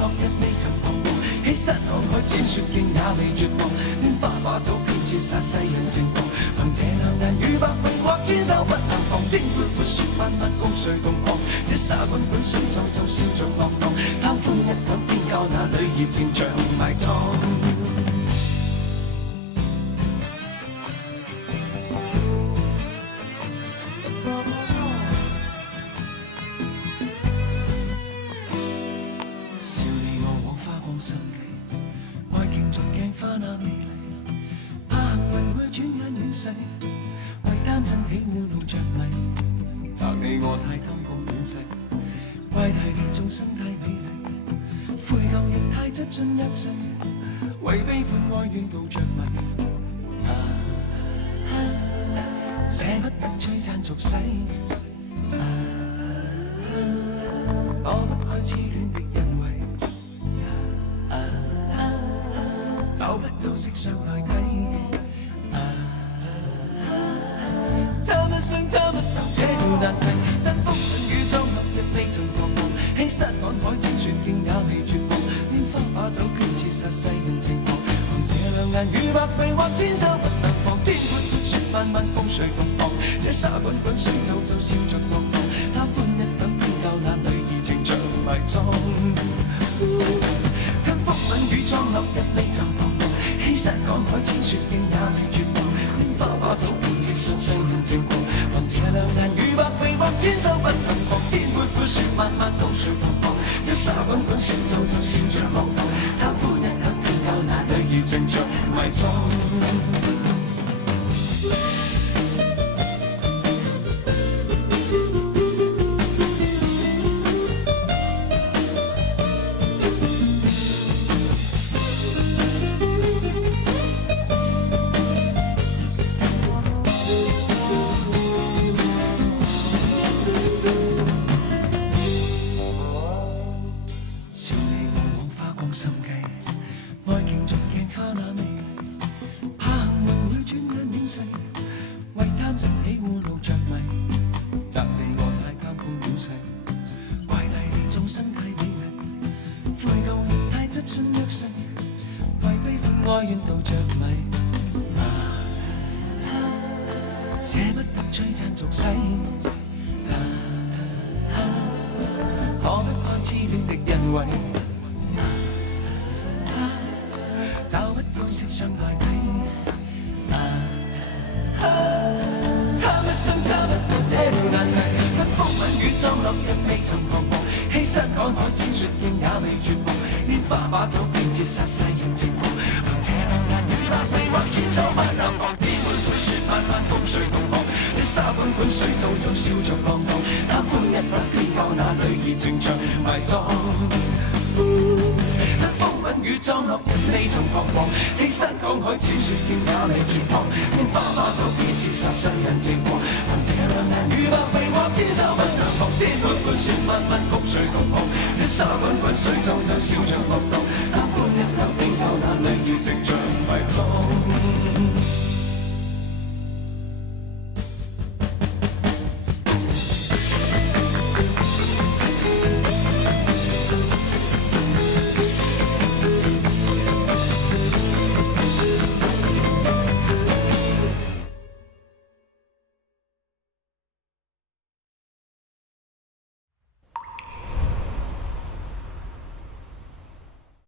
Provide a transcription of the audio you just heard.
落日未曾彷徨，欺山趕海千雪徑也未絕望。拈花把酒偏折殺世人情狂，憑這兩眼與百臂或千手不能防。天闊闊雪漫漫共誰同航？這沙滾滾水皺皺笑着浪蕩，貪歡一晌偏教那淚熱情像埋葬。愛競逐鏡花那美麗，怕幸運會轉眼遠逝，為擔真喜惡怒着迷，責你我太貪功戀勢，怪大地眾生太美麗，悔舊亦太執信約誓，為悲歡哀怨妒着迷，捨不得璀璨俗世，躲不開痴戀的恩惠。找不到色相代替，找不想找不到這條難題，但風吻雨裝落日未曾彷徨，欺山趕海千雪徑也未絕望，拈花把酒捐切殺世人情狂，憑這兩眼與百臂或千手不能防，天闊闊雪漫漫共誰同航，這沙滾滾水皺皺笑着浪蕩，貪歡一晌偏教那淚兒情像埋葬。吞風吻雨裝落日未曾彷徨，欺山趕海千雪徑也未絕望，拈花把酒偏折殺世人情狂，憑這兩眼與百臂或千手不能防，天闊闊雪漫漫共誰同航，這沙滾滾水皺皺笑着浪蕩，貪歡一晌偏教那淚兒情像埋葬。心計，愛競逐鏡花那美麗，怕幸運會轉眼遠逝，為貪真喜惡怒着迷，責你我太貪歡戀世，怪大地眾生太美麗，悔舊亦太執信約誓，為悲歡哀怨妒着迷，捨不得璀璨俗世，躲不開痴戀的恩惠。找不到色相代替，差不生差不到這條難題，吞風吻雨裝落日未曾彷徨，欺山趕海千雪徑也未絕望，拈花把酒偏折殺世人情狂，憑這兩眼與百臂或千手不能防，天闊闊雪漫漫共誰同航，這沙滾滾水皺皺笑着浪蕩，貪歡一晌偏教那淚兒情像埋葬。吞風吻雨裝落日未曾彷徨，欺山趕海千雪徑也未絕望，拈花把酒偏折殺世人情狂，憑這兩眼與百臂或千手不能防，天闊闊雪漫漫共誰同航，這沙滾滾水皺皺笑着浪蕩，貪歡一晌偏教那淚兒情像埋葬。